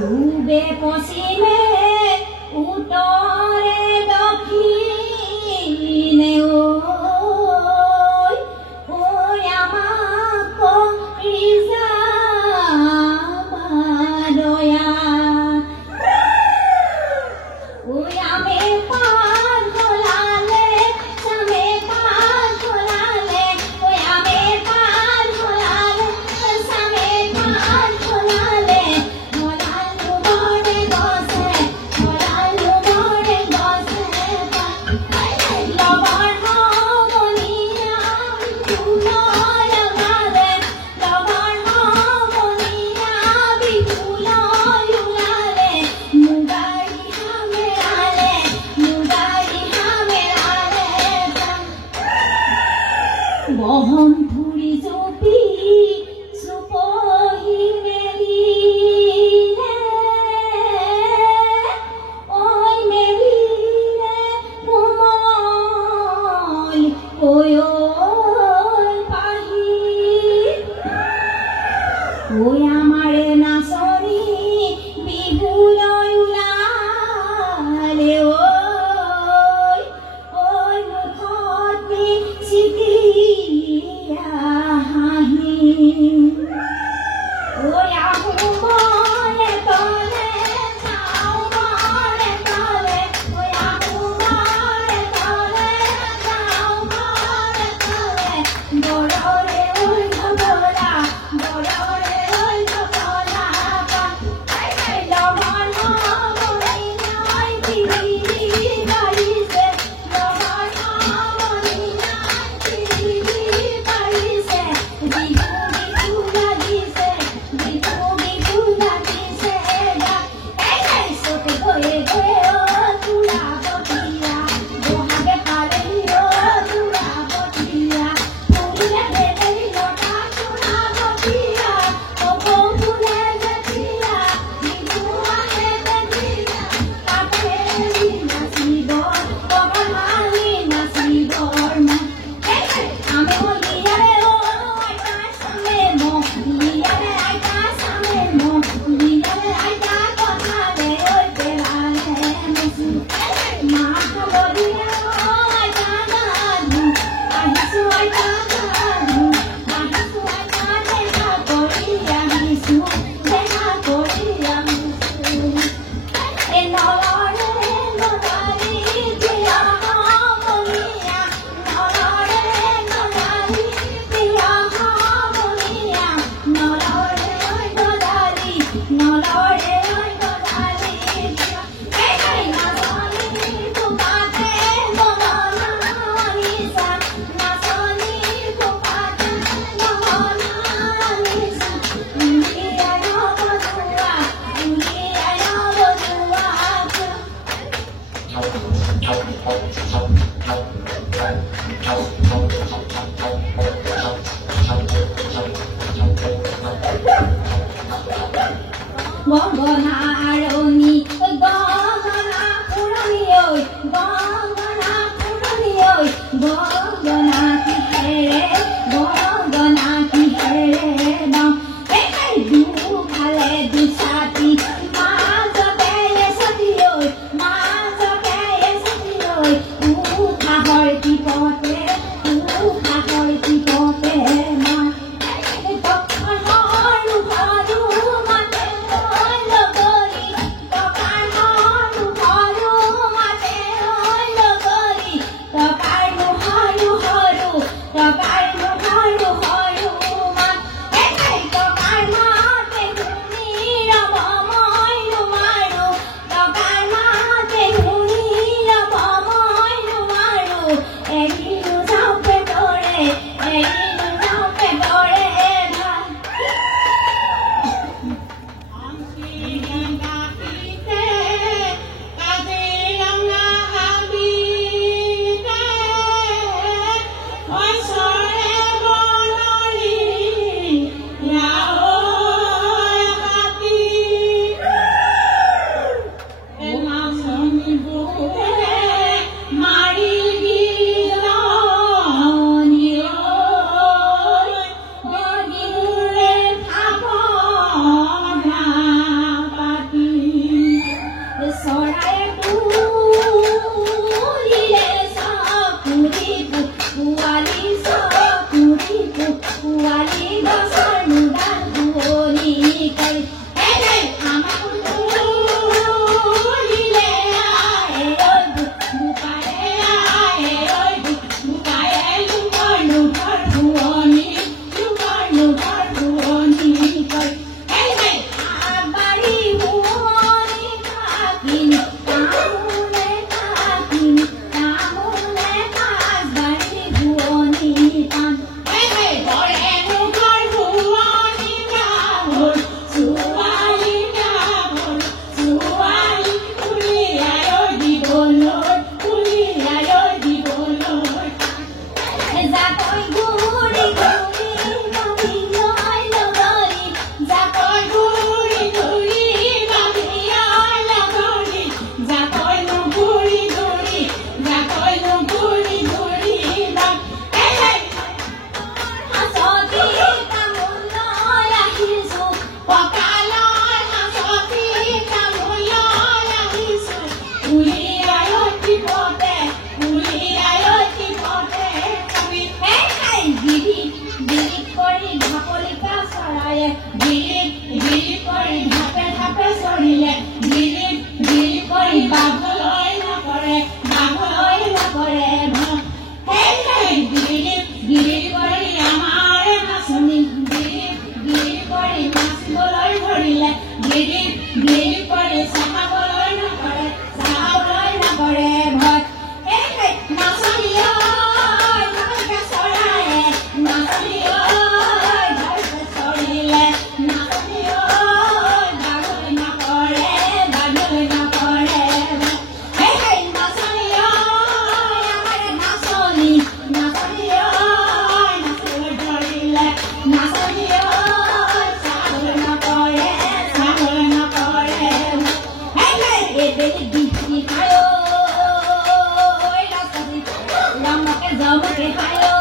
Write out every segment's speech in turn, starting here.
পূবে পশ্চিমে উত্তরে দক্ষিণে ওই আমাক রিজাবাদয়া ওই আমে পার হলালে সামে পার হলালে ওই আমে পার হলালে সামে পার হলালে হলালু মরে বসে হলালু মরে বসে লবণ মনিয়া বিপুল লাগালে লবণ মনিয়া বিপুল লাগালে মুগারি হামেরালে বহন ফুরি চপি সুপহি মেলি ওই মেলি কোমল ওই পাহি ওই আমারে নাচনি বিহুল উলালে ওই মুখত চিতিয়া হাঁহি ওই আহু মনে তলে চাও মনে তলে ওই আহু মনে তলে চাও মনে তলে বড়রে ওই ভগরা বড়রে ওই ভগরা লবণ মনিনাই তিরি বাড়িছে লবণ মনিনাই তিরি বাড়িছে বিহু বিহু লাগিছে বিহু বিহু লাগিছে এই সতে গয়ে গয়ে ও তুলা বটিয়া বহাগে পালে ও তুলা বটিয়া ফুলে দেলে লটা তুলা বটিয়া ও ফুলে দেখিয়া বিহু আহে দেখিয়া কাটে নাচিব কবমালি নাচিব আমি বলিয়ারে ও আইতা সামে মো লিয়ারে আইতা সামে মো লিয়ারে আইতা কথা রে ওই পেলালে মুসু মা বলিয়া ও আইতা গাধু আহিসু আইতা গাধু আহিসু আইতা দেখা করিয়া হিসু দেখা করিয়া হিসু এ নলরে নলারি দিয়া হামনিয়া নলরে নলারি দিয়া হামনিয়া নলরে নলারি নলরে নলারি এই নাচনি ফুকাতে মনানিসা নাচনি ফুকাতে মনানিসা উলিয়া নবজুয়া উলিয়া নবজুয়া গগনা আরণি গগনা পুরনি ওই গগনা পুরনি ওই গগনা কি হেরে গগনা কি হেরে দাম এই দু খালে দু ছাতি মাজতে এসতি ওই মাজতে এসতি ওই উঠাহৰ কি পতে উঠাহৰ কি পতে মা তখনৰ ৰূপৰো মাতে লগৰী ধৰিলে বিৰি পৰে চাবলৈ নকৰে ভয় নাচনি ঐ ঢলকে চৰায়ে নাচনি ঐ ঢলকে চৰিলে নাচনি ঐ বাগৰ নকৰে নাচনি ঐ আমাৰ নাচনি ঐ নাচিব ধৰিলে নাচনি ঐ চাবলৈ নকৰে এবেলি বিহি খায় Ramake jamake hayo,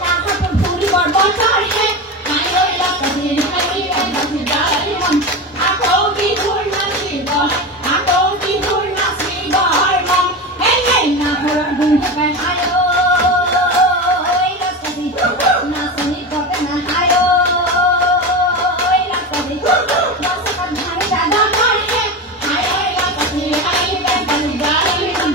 naha puri barbar hai, hayo lakadi darimon, ako ki dhurna sibar man, hey naha gunha hayo, lakadi nasani kote na hayo, lakadi nasakan dhani dada hai, hayo lakadi darimon.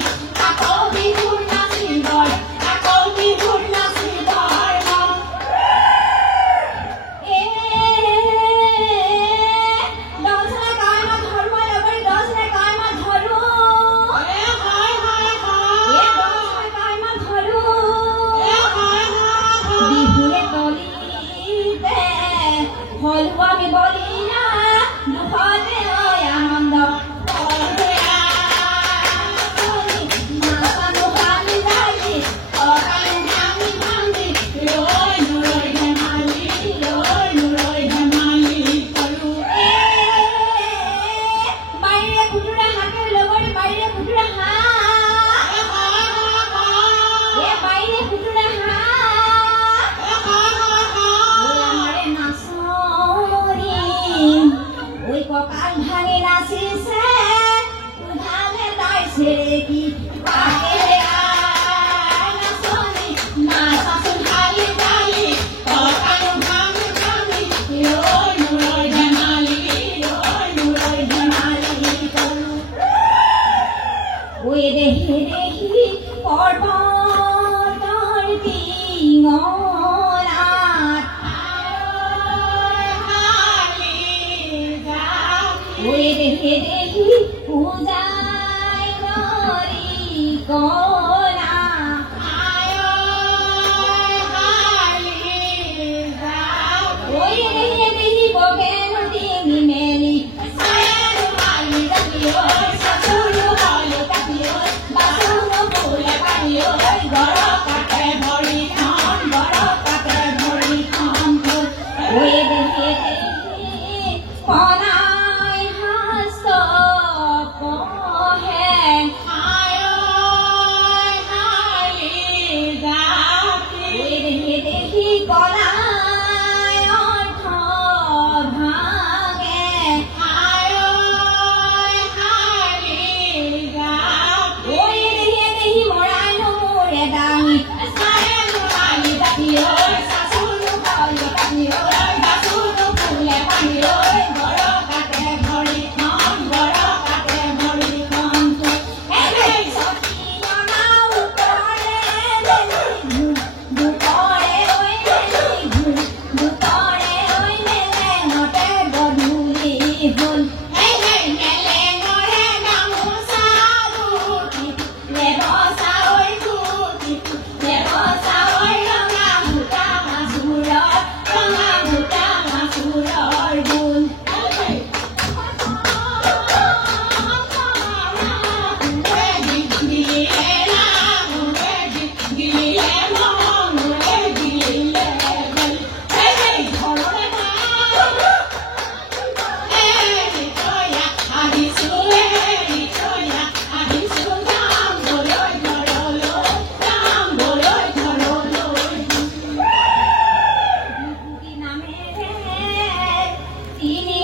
ini